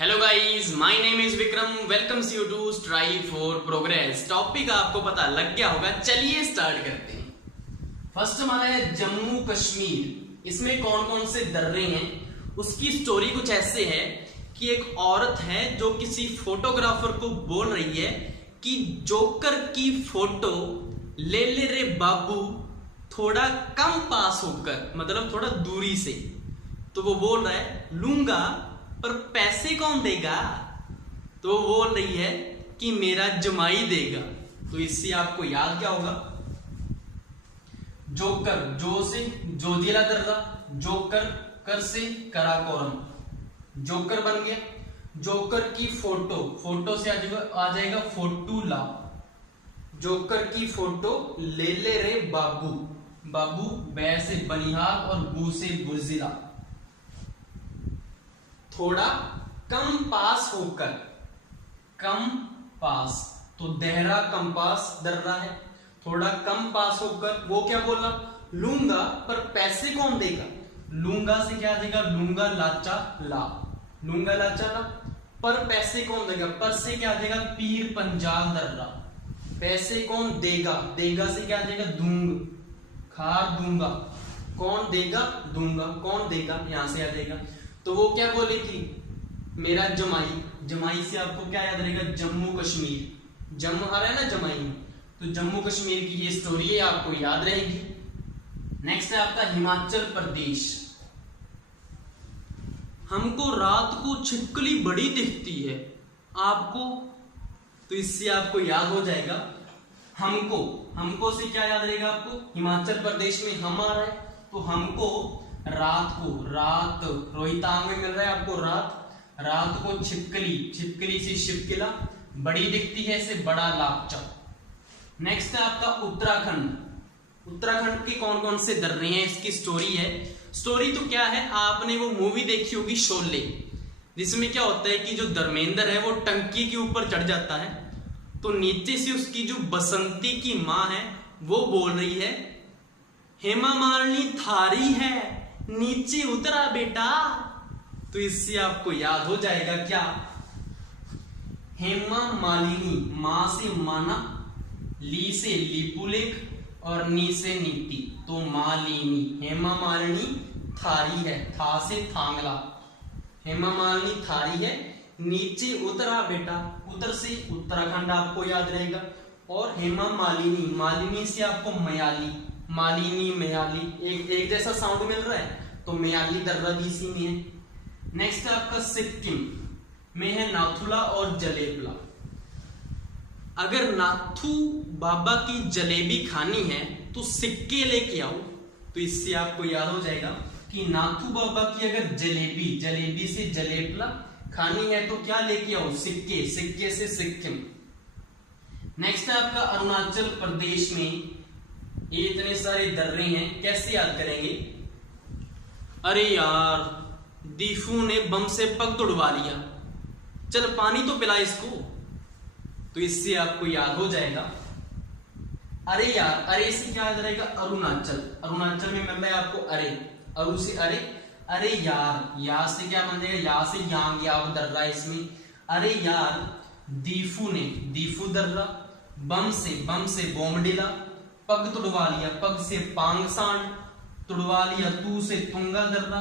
Hello guys, my name is Vikram. Welcomes you to strive for progress. Topic आपको पता लग गया होगा, चलिए स्टार्ट करते हैं। फर्स्ट हमारा है जम्मू कश्मीर। इसमें कौन कौन से दर्रे हैं, उसकी स्टोरी कुछ ऐसे है कि एक औरत है जो किसी फोटोग्राफर को बोल रही है कि जोकर की फोटो ले ले रे बाबू, थोड़ा कम पास होकर, मतलब थोड़ा दूरी से। तो वो बोल रहा है लूंगा, पर पैसे कौन देगा? तो वो बोल रही है कि मेरा जमाई देगा। तो इससे आपको याद क्या होगा? जोकर, जो से जोजिला दर्रा, जोकर कर से कराकोरम, जोकर बन गया। जोकर की फोटो, फोटो से आ जाएगा फोटूला। जोकर की फोटो ले ले रे बाबू, बाबू बै से बनिहाल और बू से बुर्जिला। थोड़ा कम पास होकर, कम पास, तो देहरा कंपास दर्रा है। थोड़ा कम पास होकर वो क्या बोला? लूंगा, पर पैसे कौन देगा? लूंगा से क्या देगा? लूंगा लाचा ला, लूंगा लाचा ला। पर पैसे कौन देगा? पर से क्या देगा? पीर पंजाल दर्रा। पैसे कौन देगा? देगा से क्या देगा? दूंग, खार दूंगा। कौन देगा? दूंगा। कौन देगा? यहां से आ जाएगा। तो वो क्या बोली थी? मेरा जमाई। जमाई से आपको क्या याद रहेगा? जम्मू कश्मीर। जम्मू आ रहा है ना जमाई में, तो जम्मू कश्मीर की ये स्टोरी है, आपको याद रहेगी। नेक्स्ट है आपका हिमाचल प्रदेश। हमको रात को छिपकली बड़ी दिखती है, आपको? तो इससे आपको याद हो जाएगा हमको। हमको से क्या याद रहेगा आपको? हिमाचल प्रदेश में हम आ रहा है, तो हमको रात को, रात रोहितांग में मिल रहा है आपको रात। रात को छिपकली, छिपकली से शिपकिला, बड़ी दिखती है से बड़ा लापचा। नेक्स्ट है आपका उत्तराखंड। उत्तराखंड के कौन कौन से दर्रे हैं, इसकी स्टोरी है। स्टोरी तो क्या है, आपने वो मूवी देखी होगी शोले, जिसमें क्या होता है कि जो धर्मेंद्र है वो टंकी के ऊपर चढ़ जाता है, तो नीचे से उसकी जो बसंती की माँ है वो बोल रही है हेमा मालिनी थारी है, नीचे उतरा बेटा। तो इससे आपको याद हो जाएगा क्या? हेमा मालिनी, मां से माना, ली से लिपुलेख और नी से नीति, तो मालिनी। हेमा मालिनी थारी है, था से थांगला। हेमा मालिनी थारी है, नीचे उतरा बेटा। उतर से उत्तराखंड आपको याद रहेगा। और हेमा मालिनी, मालिनी से आपको मयाली, मालिनी मयाली, एक जैसा साउंड मिल रहा है, तो मयाली दर्रा भी इसी में है। नेक्स्ट है आपका सिक्किम में है नाथुला और जलेबला। अगर नाथू बाबा की जलेबी खानी है तो सिक्के लेके आओ। तो इससे आपको याद हो जाएगा कि नाथू बाबा की अगर जलेबी, जलेबी से जलेबला खानी है तो क्या लेके आओ? सिक्के, सिक्के से सिक्किम। नेक्स्ट है आपका अरुणाचल प्रदेश में। ये इतने सारे दर्रे हैं, कैसे याद करेंगे? अरे यार, दीफू ने बम से पग तुड़वा लिया, चल पानी तो पिला इसको। तो इससे आपको याद हो जाएगा अरे यार। अरे से क्या याद रहेगा? अरुणाचल। अरुणाचल में मिल रहा है आपको अरे, अरु से अरे, अरे यार। यार से क्या बन जाएगा? या से यांग, याव दर्रा इसमें। अरे यार, दीफू ने, दीफू दर्रा। बम से बोमडिला, पग तुड़वा लिया, पग से पांग सांड, तुड़वा लिया तू से तुंगा दर्रा।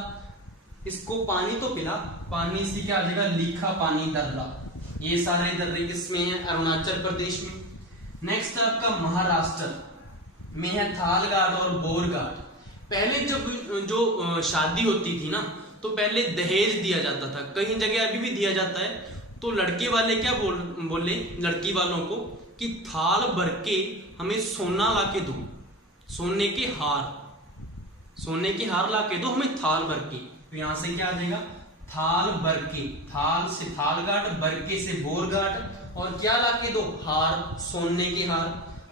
इसको पानी तो पिला, पानी से क्या आ जाएगा? लीखा पानी दर्रा। ये सारे दर्रे किसमें है? अरुणाचल प्रदेश में। नेक्स्ट आपका महाराष्ट्र में है थालघाट और बोरघाट। पहले जब जो शादी होती थी ना, तो पहले दहेज दिया जाता था, कई जगह अभी भी दिया जाता है। तो लड़के वाले क्या बोले लड़की वालों को कि थाल भर के हमें सोना ला के दो, सोने के हार, सोने के हार ला के दो हमें थाल भर के। तो यहां से क्या आ जाएगा? थाल भर के, थाल से थालघाट, बरके से बोरघाट, और क्या ला के दो? हार, सोने के हार।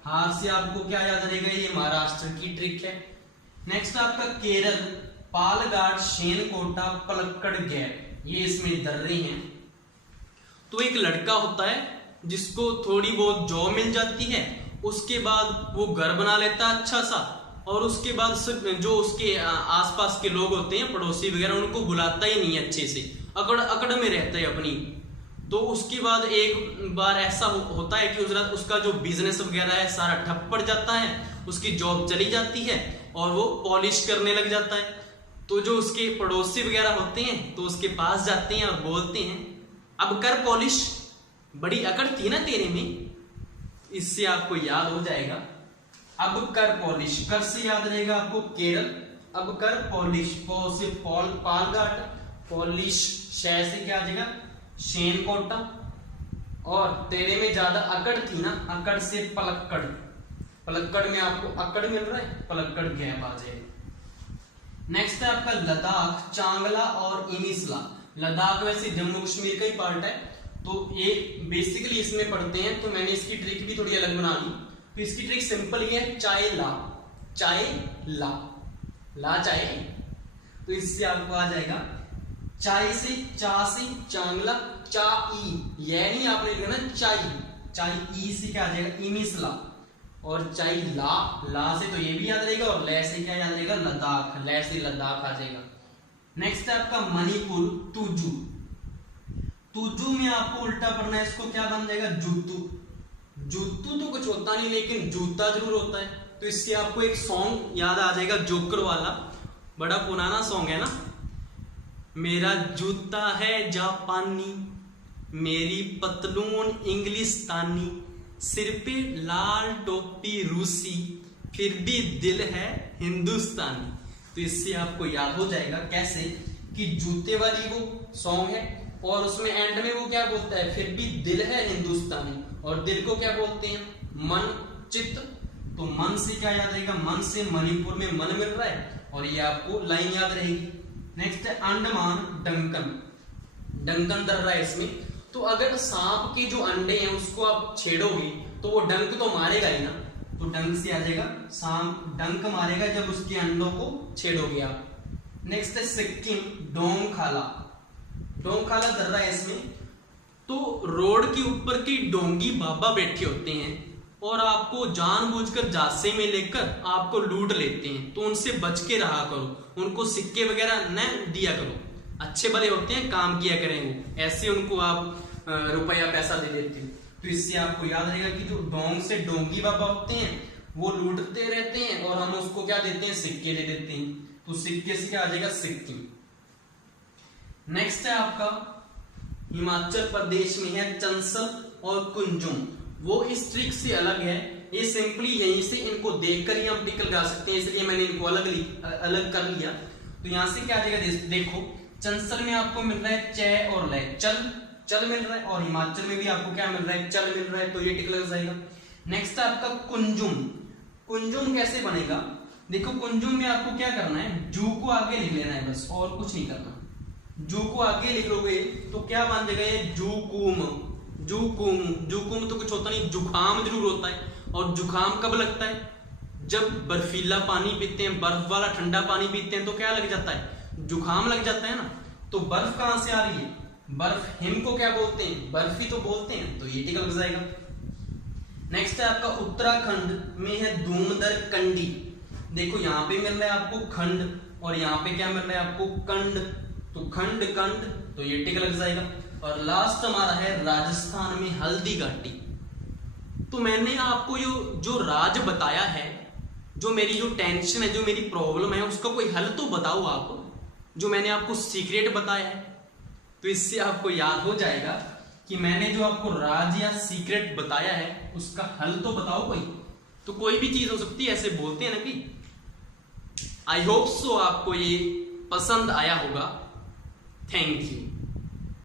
हार से आपको क्या याद रहेगा? ये महाराष्ट्र की ट्रिक है। नेक्स्ट आपका केरल, पालघाट, शेनकोटा, पलक्कड़ गैप, ये इसमें दर्रे हैं। तो एक लड़का होता है जिसको थोड़ी बहुत जॉब मिल जाती है, उसके बाद वो घर बना लेता है अच्छा सा, और उसके बाद जो उसके आसपास के लोग होते हैं, पड़ोसी वगैरह, उनको बुलाता ही नहीं अच्छे से, अकड़ अकड़ में रहते हैं अपनी। तो उसके बाद एक बार ऐसा होता है कि उसका जो बिजनेस वगैरह है सारा ठप पड़ जाता है, उसकी जॉब चली जाती है और वो पॉलिश करने लग जाता है। तो जो उसके पड़ोसी वगैरह होते हैं तो उसके पास जाते हैं और बोलते हैं अब कर पॉलिश, बड़ी अकड़ थी ना तेरे में। इससे आपको याद हो जाएगा अब कर पॉलिश, कर से याद रहेगा आपको केरल, अब कर पॉलिश, पॉ से पालघाट, पॉलिश शय से क्या आ जाएगा शेन कोटा, और तेरे में ज्यादा अकड़ थी ना, अकड़ से पलक्कड़, पलक्कड़ में आपको अकड़ मिल रहा है, पलक्कड़ गैप आ जाएगा। नेक्स्ट है आपका लद्दाख, चांगला और इनिसला। लद्दाख वैसे जम्मू कश्मीर का ही पार्ट है, तो ये बेसिकली इसमें पढ़ते हैं, तो मैंने इसकी ट्रिक भी थोड़ी अलग बना दी। तो इसकी ट्रिक सिंपल ही है, चाय ला, चाय ला, ला चाय, तो इससे आपको आ जाएगा चाय से चा से चांगला, चा ई, यह नहीं आपने लिखना चाय, चाय ई से क्या आ जाएगा इनिसला, और चाय ला, ला से तो ये भी याद रहेगा, और ले से क्या याद रहेगा लद्दाख, ले से लद्दाख आ जाएगा। नेक्स्ट है आपका मणिपुर, तुजू। तुजू में आपको उल्टा पढ़ना है, इसको क्या बन जाएगा जूतू, जूतू तो कुछ होता नहीं लेकिन जूता जरूर होता है। तो इससे आपको एक सॉन्ग याद आ जाएगा जोकर वाला, बड़ा पुराना सॉन्ग है ना, मेरा जूता है जापानी, मेरी पतलून इंग्लिस्तानी, सिर पे लाल टोपी रूसी, फिर भी दिल है हिंदुस्तानी। तो इससे आपको याद हो जाएगा कैसे कि जूते वाली वो सॉन्ग है और उसमें एंड में वो क्या बोलता है फिर भी दिल है हिंदुस्तानी, और दिल को क्या बोलते हैं मन, चित्त। तो मन से क्या याद रहेगा, मन से मणिपुर में मन मिल रहा है, और ये आपको लाइन याद रहेगी। नेक्स्ट है अंडमान, डंकन, डंकन डर रहा है इसमें। तो अगर सांप के जो अंडे हैं उसको आप छेड़ोगे तो वो डंक तो मारेगा ही ना, तो डंक से आ जाएगा सांप डंक मारेगा जब उसके अंडों को छेड़ोगे आप। नेक्स्ट है सिक्किम, डोंगखाला, डोंगखाला डर रहा है इसमें। तो रोड के ऊपर की डोंगी बाबा बैठे होते हैं और आपको जानबूझकर झांसे में लेकर आपको लूट लेते हैं, तो उनसे बच के रहा करो, उनको सिक्के वगैरह न दिया करो, अच्छे भले होते हैं काम किया करेंगे, ऐसे उनको आप रुपया पैसा दे देते हैं। तो इससे आपको याद रहेगा कि जो डोंग से डोंगी बाबा होते हैं वो लूटते रहते हैं और हम उसको क्या देते हैं सिक्के दे देते हैं, तो सिक्के से क्या आ जाएगा सिक्किम। नेक्स्ट है आपका हिमाचल प्रदेश में है चंसल और कुंजुम, वो इस ट्रिक से अलग है, ये सिंपली यहीं से इनको देखकर ही हम टिक लगा सकते हैं, इसलिए मैंने इनको अलग कर लिया। तो यहां से क्या आ जाएगा देखो, चंसल में आपको मिल रहा है च और लय, चल चल मिल रहा है, और हिमाचल में भी आपको क्या मिल रहा है चल मिल रहा है, तो ये टिक लग जाएगा। नेक्स्ट है आपका कुंजुम, कुंजुम कैसे बनेगा, देखो कुंजुम में आपको क्या करना है, जू को आगे लिख लेना है बस, और कुछ नहीं करना। जू को आगे लिख लोगे तो क्या बन जाएगा ये जूकुम, जूकुम, जूकुम तो कुछ होता नहीं, जुखाम जरूर होता है, और जुखाम कब लगता है जब बर्फीला पानी पीते हैं, बर्फ वाला ठंडा पानी पीते हैं, तो क्या लग जाता है जुखाम लग जाता है ना। तो बर्फ कहां से आ रही है, बर्फ, हिम को क्या बोलते हैं बर्फी तो बोलते हैं, तो ये टिक लग जाएगा। नेक्स्ट है आपका उत्तराखंड में है धूमदर कंडी, देखो यहाँ पे मिल रहा है आपको खंड और यहाँ पे क्या मिल रहा है आपको कंड, तो खंड कंड, तो ये टिक लग जाएगा। और लास्ट हमारा है राजस्थान में हल्दी घाटी। तो मैंने आपको जो राज बताया है, जो मेरी जो टेंशन है, जो मेरी प्रॉब्लम है, उसका कोई हल तो बताओ आप, जो मैंने आपको सीक्रेट बताया है। तो इससे आपको याद हो जाएगा कि मैंने जो आपको राज या सीक्रेट बताया है उसका हल तो बताओ कोई, तो कोई भी चीज हो सकती है, ऐसे बोलते हैं ना कि। आई होप सो आपको ये पसंद आया होगा। Thank you.